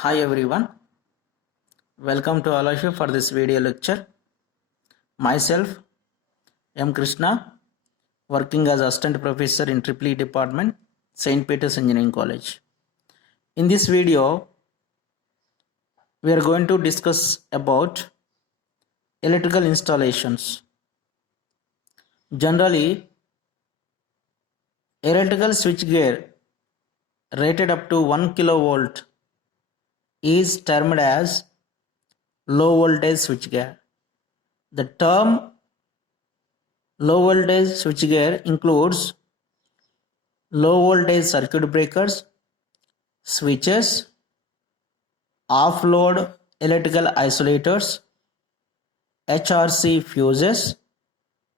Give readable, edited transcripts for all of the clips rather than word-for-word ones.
Hi everyone, welcome to all of you for this video lecture. Myself, M. Krishna, working as Assistant Professor in EEE Department, St. Peter's Engineering College. In this video, we are going to discuss about electrical installations. Generally, electrical switchgear rated up to 1 kilovolt is termed as low voltage switchgear. The term low voltage switchgear includes low voltage circuit breakers, switches, off-load electrical isolators, HRC fuses,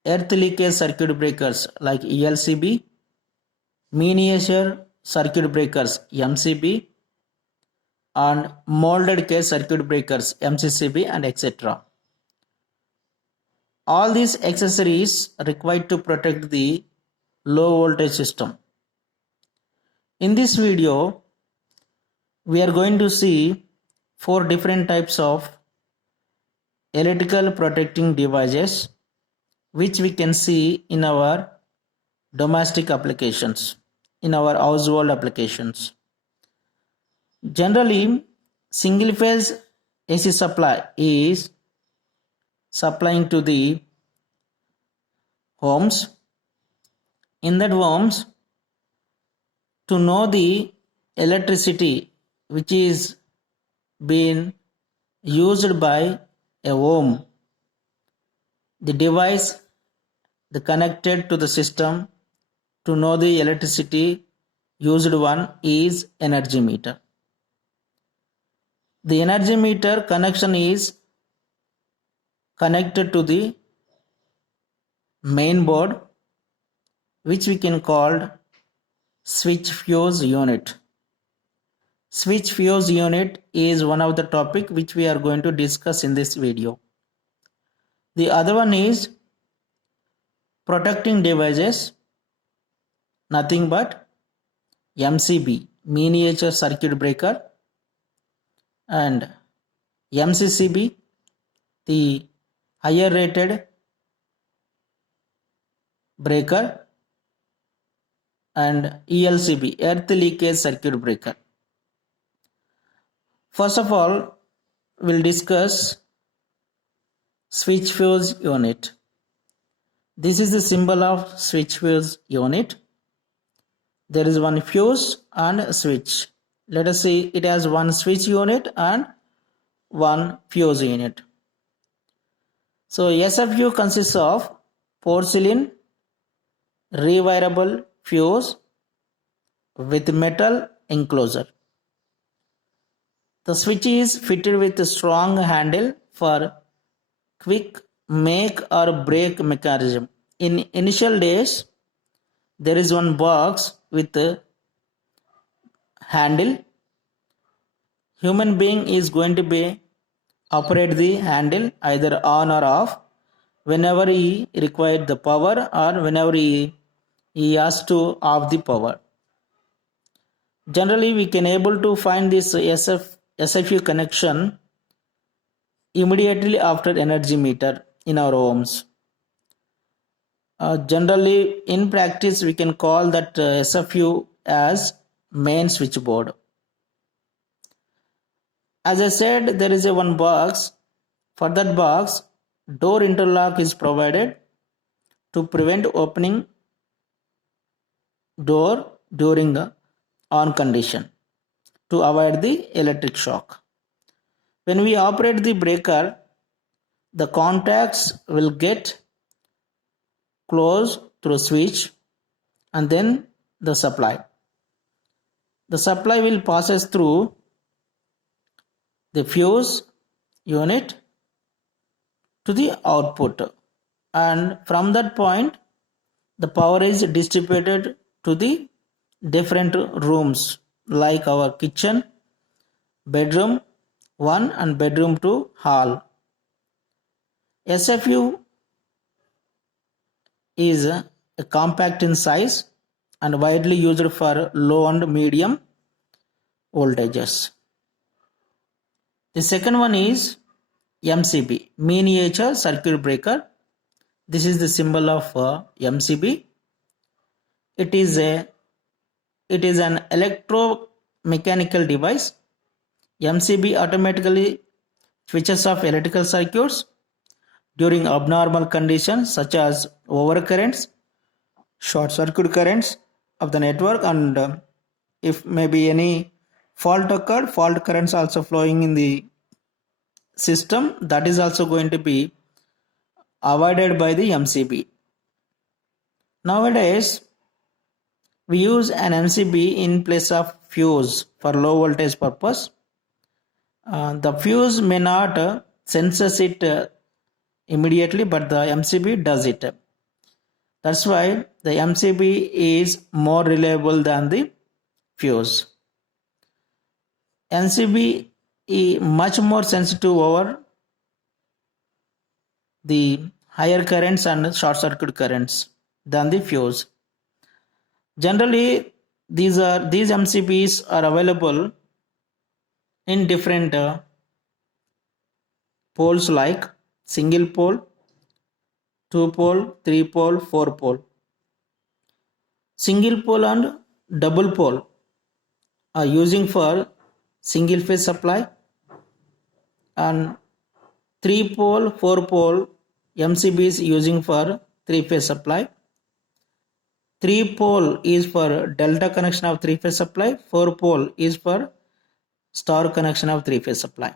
earth leakage circuit breakers like ELCB, miniature circuit breakers MCB, and molded case circuit breakers MCCB, and etc. All these accessories are required to protect the low voltage system. In this video, we are going to see 4 different types of electrical protecting devices which we can see in our domestic applications, in our household applications. Generally, single phase AC supply is supplying to the homes. In that homes, to know the electricity which is being used by a home, the device connected to the system to know the electricity used one is energy meter. The energy meter connection is connected to the main board, which we can call switch fuse unit. Switch fuse unit is one of the topic which we are going to discuss in this video. The other one is protecting devices, nothing but MCB, miniature circuit breaker, and MCCB, the higher rated breaker, and ELCB, earth leakage circuit breaker. First of all, we'll discuss switch fuse unit. This is the symbol of switch fuse unit. There is one fuse and a switch. Let us see, it has one switch unit and one fuse unit. So SFU consists of porcelain rewirable fuse with metal enclosure. The switch is fitted with a strong handle for quick make or break mechanism. In initial days, there is one box with a handle. Human being is going to be operate the handle either on or off whenever he required the power or whenever he has to off the power. Generally, we can able to find this SFU connection immediately after energy meter in our homes. Generally, in practice, we can call that SFU as main switchboard. As I said, there is a one box. For that box, door interlock is provided to prevent opening door during the on condition to avoid the electric shock. When we operate the breaker, the contacts will get closed through switch and then the supply. The supply will passes through the fuse unit to the output, and from that point the power is distributed to the different rooms like our kitchen, bedroom 1 and bedroom 2 hall. SFU is a compact in size and widely used for low and medium voltages. The second one is MCB, miniature circuit breaker. This is the symbol of MCB. It is an electromechanical device. MCB automatically switches off electrical circuits during abnormal conditions such as overcurrents, short circuit currents of the network, and if maybe any fault occurred, fault currents also flowing in the system, that is also going to be avoided by the MCB. Nowadays, we use an MCB in place of fuse for low voltage purpose. The fuse may not senses it immediately, but the MCB does it. That's why the MCB is more reliable than the fuse. MCB is much more sensitive over the higher currents and short circuit currents than the fuse. Generally, these MCBs are available in different poles like single pole, 2 pole, 3 pole, 4 pole. Single pole and double pole are using for single phase supply, and 3 pole, 4 pole MCB is using for 3 phase supply. 3 pole is for delta connection of 3 phase supply, 4 pole is for star connection of 3 phase supply.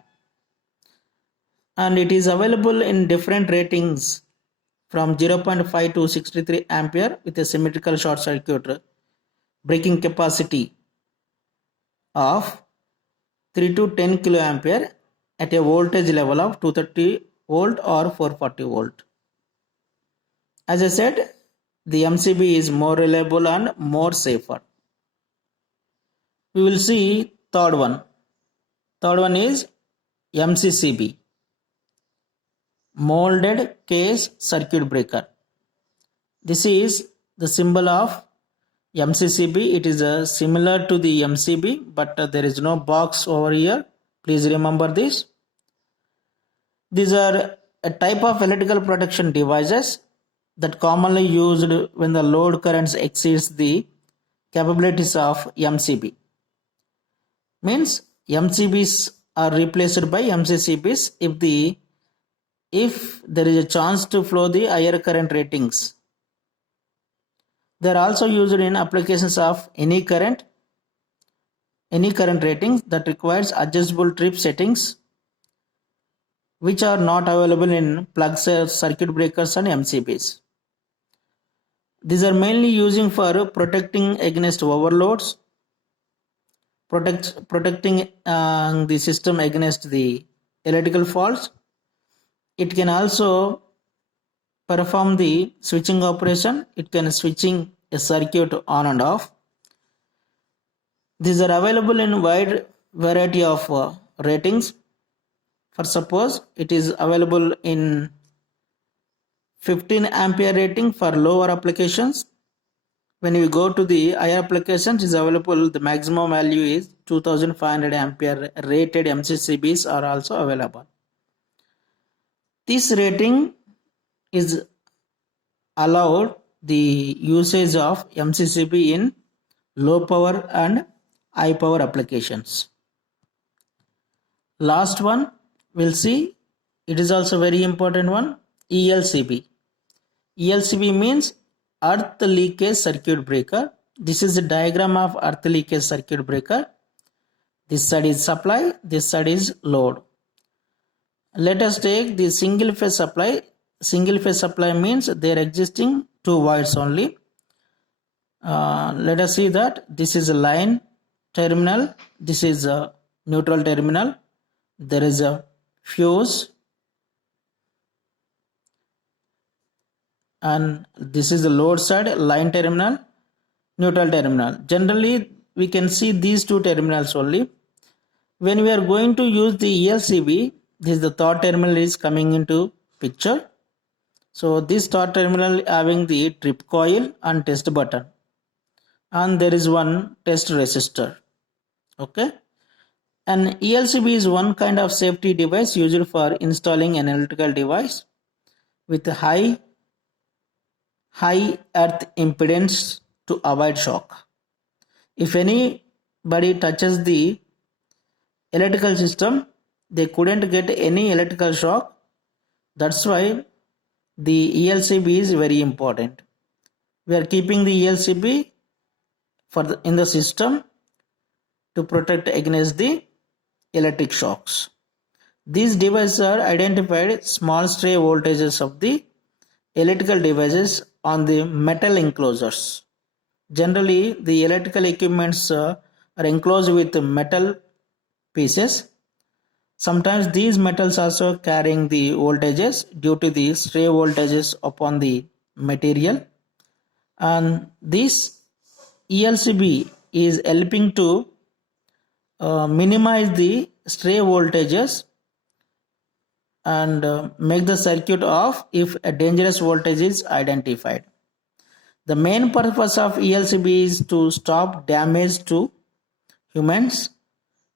And it is available in different ratings from 0.5 to 63 ampere with a symmetrical short circuit breaking capacity of 3 to 10 kiloampere at a voltage level of 230 volt or 440 volt. As I said, the MCB is more reliable and more safer. We will see third one. Third one is MCCB, molded case circuit breaker. This is the symbol of MCCB. It is similar to the MCB, but there is no box over here. Please remember this. These are a type of electrical protection devices that commonly used when the load currents exceeds the capabilities of MCB. Means MCBs are replaced by MCCBs if there is a chance to flow the higher current ratings. They are also used in applications of any current ratings that requires adjustable trip settings, which are not available in plug circuit breakers and MCBs. These are mainly using for protecting against overloads, protecting the system against the electrical faults. It can also perform the switching operation. It can switching a circuit on and off. These are available in wide variety of ratings. For suppose it is available in 15 ampere rating for lower applications. When you go to the higher applications, is available, the maximum value is 2500 ampere rated MCCBs are also available. This rating is allowed the usage of MCCB in low power and high power applications. Last one we'll see, it is also very important one, ELCB. ELCB means earth leakage circuit breaker. This is a diagram of earth leakage circuit breaker. This side is supply, this side is load. Let us take the single phase supply. Single phase supply means there existing two wires only. Let us see that this is a line terminal, this is a neutral terminal, there is a fuse, and this is the load side, line terminal, neutral terminal. Generally we can see these two terminals only. When we are going to use the ELCB, this is the third terminal is coming into picture. So this third terminal having the trip coil and test button, and there is one test resistor. Okay, An ELCB is one kind of safety device used for installing an electrical device with high earth impedance to avoid shock. If anybody touches the electrical system, they couldn't get any electrical shock. That's why the ELCB is very important. We are keeping the ELCB in the system to protect against the electric shocks. These devices are identified small stray voltages of the electrical devices on the metal enclosures. Generally, the electrical equipments are enclosed with metal pieces. Sometimes these metals also carrying the voltages due to the stray voltages upon the material, and this ELCB is helping to minimize the stray voltages and make the circuit off if a dangerous voltage is identified. The main purpose of ELCB is to stop damage to humans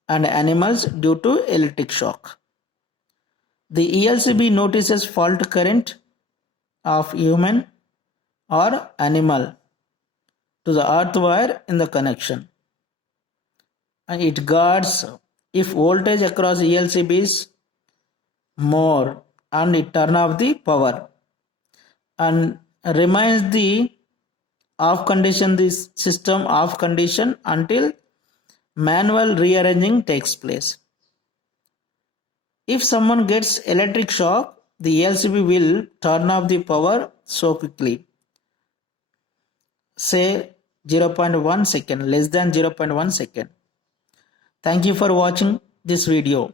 and animals due to electric shock. The ELCB notices fault current of human or animal to the earth wire in the connection. And it guards if voltage across ELCB is more, and it turn off the power and remains the off condition, this system off condition, until manual rearranging takes place. If someone gets electric shock, the ELCB will turn off the power so quickly, say 0.1 second, less than 0.1 second. Thank you for watching this video.